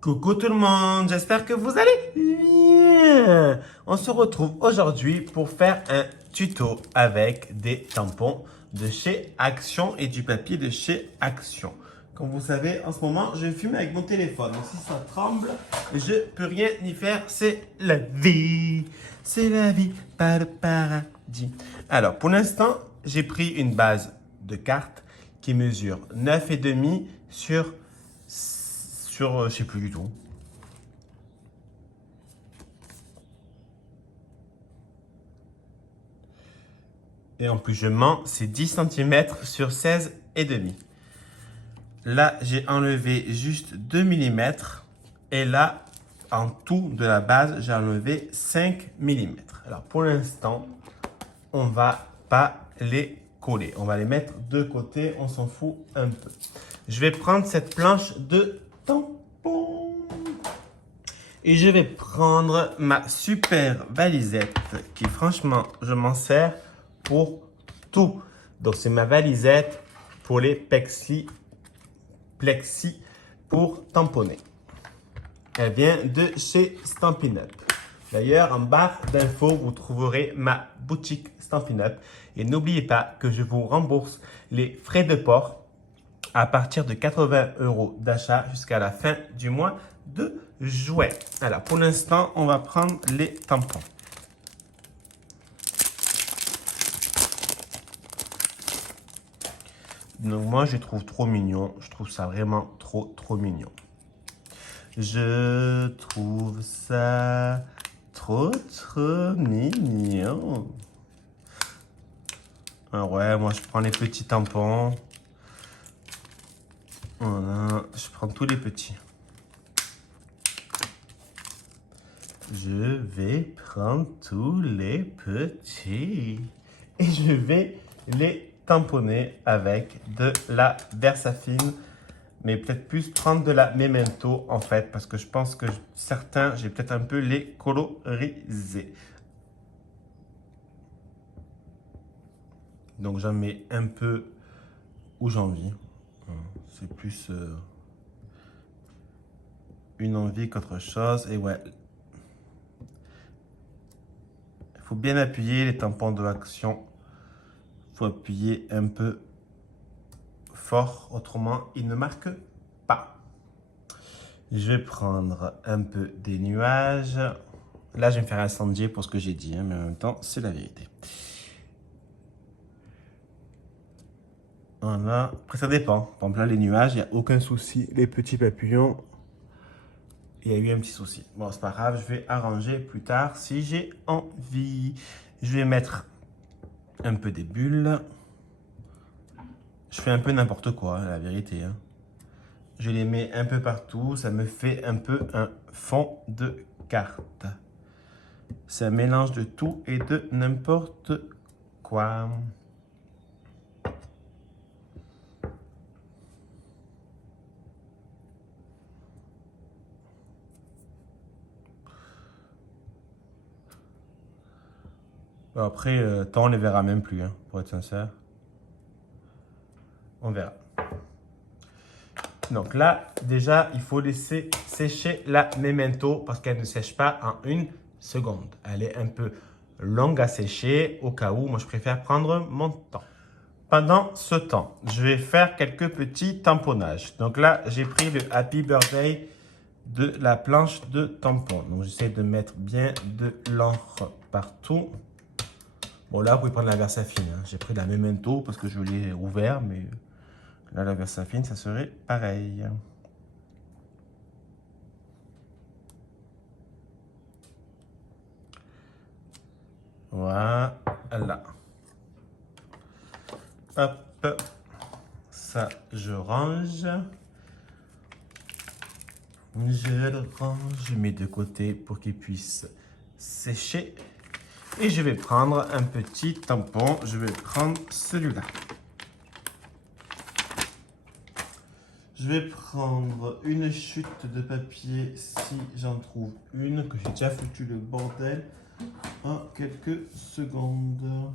Coucou tout le monde, j'espère que vous allez bien. On se retrouve aujourd'hui pour faire un tuto avec des tampons de chez Action et du papier de chez Action. Comme vous savez, en ce moment, je fume avec mon téléphone. Donc si ça tremble, je peux rien y faire. C'est la vie. C'est la vie, pas de paradis. Alors, pour l'instant, j'ai pris une base de cartes qui mesure 9,5 sur, je sais plus du tout. Et en plus, je mens, c'est 10 cm sur 16,5. Là, j'ai enlevé juste 2 mm. Et là, en tout de la base, j'ai enlevé 5 mm. Alors, pour l'instant, on va pas les coller. On va les mettre de côté, on s'en fout un peu. Je vais prendre cette planche de tampon. Et je vais prendre ma super valisette qui, franchement, je m'en sers pour tout. Donc, c'est ma valisette pour les plexi pour tamponner. Elle vient de chez Stampin' Up. D'ailleurs, en barre d'infos, vous trouverez ma boutique Stampin' Up. Et n'oubliez pas que je vous rembourse les frais de port à partir de 80 € d'achat jusqu'à la fin du mois de juin. Alors, pour l'instant, on va prendre les tampons. Donc, moi, je trouve trop mignon. Je trouve ça vraiment trop mignon. Je trouve ça trop mignon. Ah ouais, moi, je prends les petits tampons. Voilà, je prends tous les petits. Je vais prendre tous les petits et je vais les tamponner avec de la Versafine, mais peut-être plus prendre de la Memento en fait, parce que je pense que certains, j'ai peut-être un peu les colorisés. Donc j'en mets un peu où j'ai envie. C'est plus une envie qu'autre chose. Et ouais, il faut bien appuyer les tampons de l'Action. Il faut appuyer un peu fort, autrement il ne marque pas. Je vais prendre un peu des nuages. Là, je vais me faire incendier pour ce que j'ai dit, hein, mais en même temps, c'est la vérité. Voilà. Après, ça dépend. Par exemple, là, les nuages, il n'y a aucun souci. Les petits papillons, il y a eu un petit souci. Bon, c'est pas grave, je vais arranger plus tard si j'ai envie. Je vais mettre un peu des bulles. Je fais un peu n'importe quoi, la vérité. Hein. Je les mets un peu partout. Ça me fait un peu un fond de carte. C'est un mélange de tout et de n'importe quoi. Après, tant on les verra même plus, hein, pour être sincère. On verra. Donc là, déjà, il faut laisser sécher la Memento parce qu'elle ne sèche pas en une seconde. Elle est un peu longue à sécher. Au cas où, moi, je préfère prendre mon temps. Pendant ce temps, je vais faire quelques petits tamponnages. Donc là, j'ai pris le Happy Birthday de la planche de tampon. Donc, j'essaie de mettre bien de l'encre partout. Bon, là, vous pouvez prendre la Versafine. Hein. J'ai pris la Memento parce que je l'ai ouvert, mais là, la Versafine, ça serait pareil. Voilà. Hop. Ça, je range. Je le range, je mets de côté pour qu'il puisse sécher. Et je vais prendre un petit tampon. Je vais prendre celui-là. Je vais prendre une chute de papier si j'en trouve une, que j'ai déjà foutu le bordel en quelques secondes.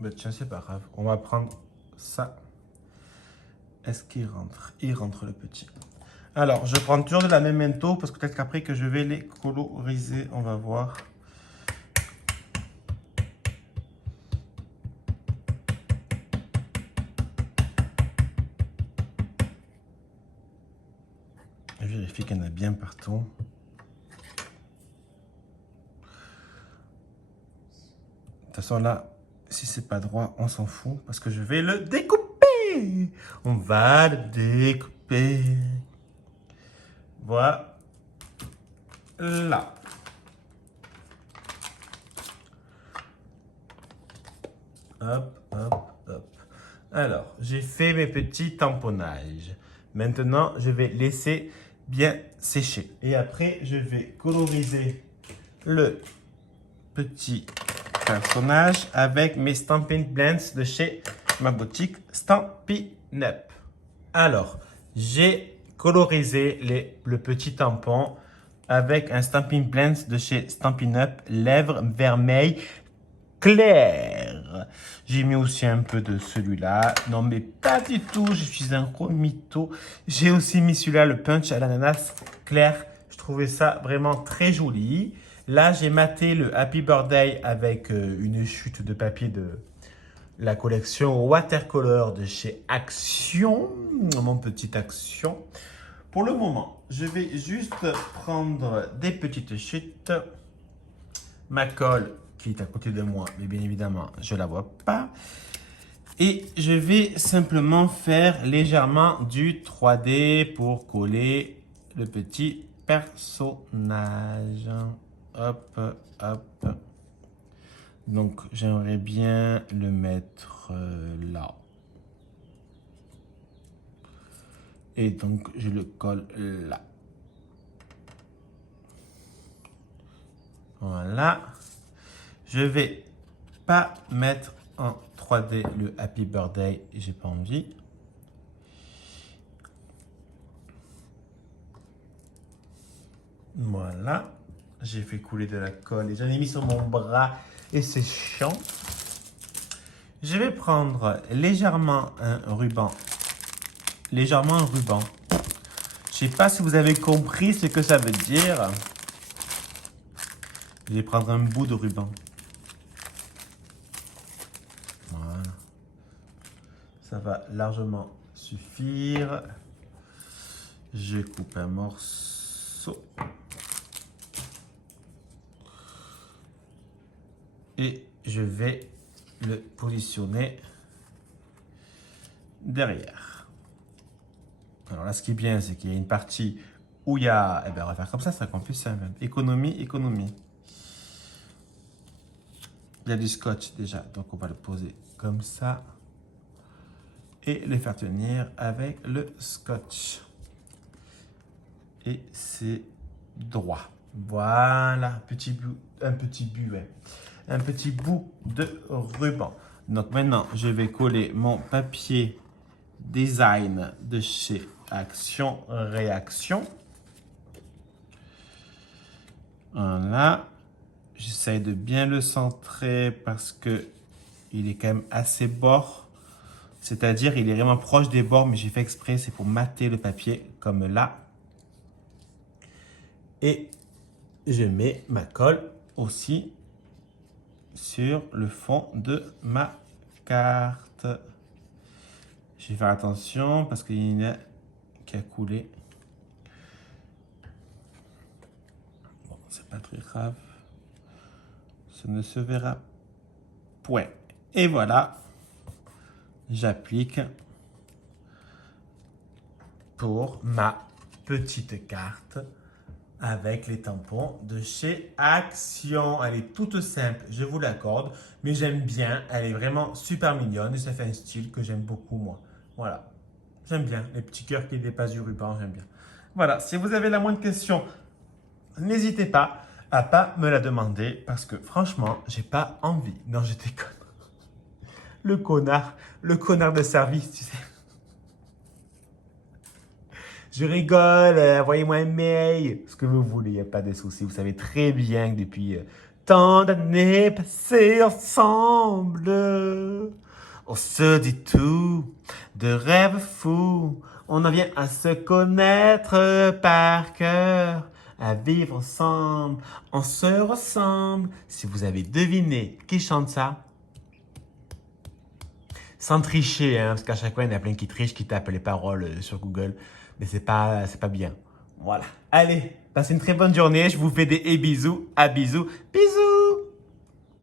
Ben tiens, c'est pas grave. On va prendre ça. Est-ce qu'il rentre? Il rentre le petit. Alors, je prends toujours de la même Memento parce que peut-être qu'après que je vais les coloriser, on va voir. Je vérifie qu'il y en a bien partout. De toute façon, là, si c'est pas droit, on s'en fout parce que je vais le découper. On va le découper. Voilà. Hop, hop, hop. Alors, j'ai fait mes petits tamponnages. Maintenant, je vais laisser bien sécher. Et après, je vais coloriser le petit personnage avec mes Stampin' Blends de chez ma boutique Stampin' Up. Alors, j'ai colorisé le petit tampon avec un Stampin' Blends de chez Stampin' Up, lèvres vermeilles clair. J'ai mis aussi un peu de celui-là. Non, mais pas du tout. Je suis un gros mytho. J'ai aussi mis celui-là, le punch à l'ananas clair. Je trouvais ça vraiment très joli. Là, j'ai maté le Happy Birthday avec une chute de papier de la collection Watercolor de chez Action. Mon petit Action. Pour le moment, je vais juste prendre des petites chutes. Ma colle qui est à côté de moi, mais bien évidemment, je ne la vois pas. Et je vais simplement faire légèrement du 3D pour coller le petit personnage. Hop, hop. Donc, j'aimerais bien le mettre là. Et donc, je le colle là. Voilà. Je vais pas mettre en 3D le Happy Birthday, j'ai pas envie. Voilà. J'ai fait couler de la colle et j'en ai mis sur mon bras et c'est chiant. Je vais prendre légèrement un ruban. Légèrement un ruban. Je sais pas si vous avez compris ce que ça veut dire. Je vais prendre un bout de ruban. Voilà. Ça va largement suffire. Je coupe un morceau. Et je vais le positionner derrière. Alors là, ce qui est bien, c'est qu'il y a une partie où il y a... Eh bien, on va faire comme ça sera plus simple. Économie, économie. Il y a du scotch déjà, donc on va le poser comme ça. Et le faire tenir avec le scotch. Et c'est droit. Voilà, un petit bout de ruban. Donc maintenant, je vais coller mon papier design de chez Action Réaction. Voilà. J'essaie de bien le centrer parce que il est quand même assez bord. C'est-à-dire, il est vraiment proche des bords, mais j'ai fait exprès, c'est pour mater le papier, comme là. Et je mets ma colle aussi sur le fond de ma carte. Je vais faire attention parce qu'il y en a qui a coulé. Bon, c'est pas très grave. Ça ne se verra point. Et voilà. J'applique pour ma petite carte avec les tampons de chez Action. Elle est toute simple, je vous l'accorde, mais j'aime bien. Elle est vraiment super mignonne et ça fait un style que j'aime beaucoup moi. Voilà, j'aime bien. Les petits cœurs qui dépassent du ruban, j'aime bien. Voilà, si vous avez la moindre question, n'hésitez pas à pas me la demander parce que franchement, j'ai pas envie. Non, je déconne. Le connard de service, tu sais. Je rigole, envoyez-moi un mail, ce que vous voulez, il n'y a pas de souci. Vous savez très bien que depuis tant d'années passées ensemble, On se dit tout, de rêves fous. On en vient à se connaître par cœur, à vivre ensemble, on se ressemble. Si vous avez deviné qui chante ça, sans tricher, hein, parce qu'à chaque fois, il y en a plein qui trichent, qui tapent les paroles sur Google, mais c'est pas bien. Voilà. Allez, passez une très bonne journée. Je vous fais des bisous. À bisous. Bisous.